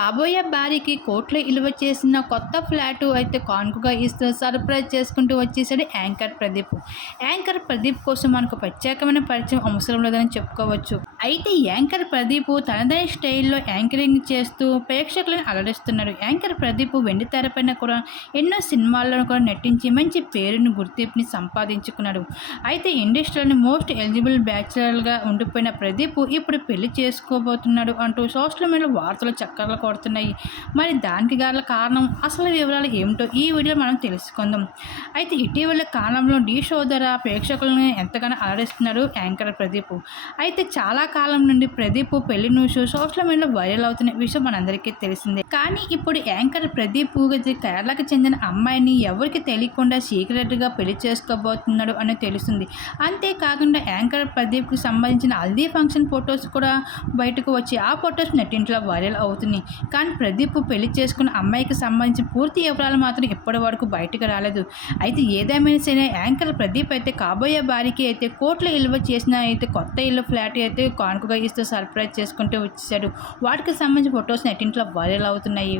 కాబోయే భార్యకి కోట్లో ఇలువ చేసిన కొత్త ఫ్లాటు అయితే కానుకగా ఇస్తూ సర్ప్రైజ్ చేసుకుంటూ వచ్చేసాడు యాంకర్ ప్రదీప్. యాంకర్ ప్రదీప్ కోసం మనకు ప్రత్యేకమైన పరిచయం అవసరం లేదని చెప్పుకోవచ్చు. అయితే యాంకర్ ప్రదీప్ తనదైన స్టైల్లో యాంకరింగ్ చేస్తూ ప్రేక్షకులను అలరిస్తున్నాడు. యాంకర్ ప్రదీప్ వెండి తెరపైన కూడా ఎన్నో సినిమాల్లో కూడా నటించి మంచి పేరును గుర్తింపుని సంపాదించుకున్నాడు. అయితే ఇండస్ట్రీలోని మోస్ట్ ఎలిజిబుల్ బ్యాచులర్గా ఉండిపోయిన ప్రదీప్ ఇప్పుడు పెళ్ళి చేసుకోబోతున్నాడు అంటూ సోషల్ మీడియా వార్తలు చక్కర్లు కొడుతున్నాయి మరి దానికి గల కారణం అసలు వివరాలు ఏమిటో ఈ వీడియో మనం తెలుసుకుందాం. అయితే ఇటీవల కాలంలో డీ షో ద్వారా ప్రేక్షకులను ఎంతగానో అలరిస్తున్నాడు యాంకర్ ప్రదీప్. అయితే చాలా కాలం నుండి ప్రదీప్ పెళ్ళి న్యూస్ సోషల్ మీడియాలో వైరల్ అవుతున్న విషయం మనందరికీ తెలిసిందే. కానీ ఇప్పుడు యాంకర్ ప్రదీప్ కేరళకు చెందిన అమ్మాయిని ఎవరికి తెలియకుండా సీక్రెట్గా పెళ్ళి చేసుకోబోతున్నాడు అని తెలుస్తుంది. అంతేకాకుండా యాంకర్ ప్రదీప్కి సంబంధించిన హల్దీ ఫంక్షన్ ఫొటోస్ కూడా బయటకు వచ్చి ఆ ఫొటోస్ నెట్టింట్లో వైరల్ అవుతున్నాయి. కానీ ప్రదీప్ పెళ్ళి చేసుకున్న అమ్మాయికి సంబంధించిన పూర్తి వివరాలు మాత్రం ఇప్పటి వరకు బయటకు రాలేదు. అయితే ఏదేమైనా సరే యాంకర్ ప్రదీప్ అయితే కాబోయే భార్యకి అయితే కోట్ల ఇల్వ చేసిన అయితే కొత్త ఇల్లు ఫ్లాట్ అయితే కానుకగా ఇస్తూ సర్ప్రైజ్ చేసుకుంటూ వచ్చేసాడు. వాటికి సంబంధించిన ఫొటోస్ నెట్టింట్లో వైరల్ అవుతున్నాయి.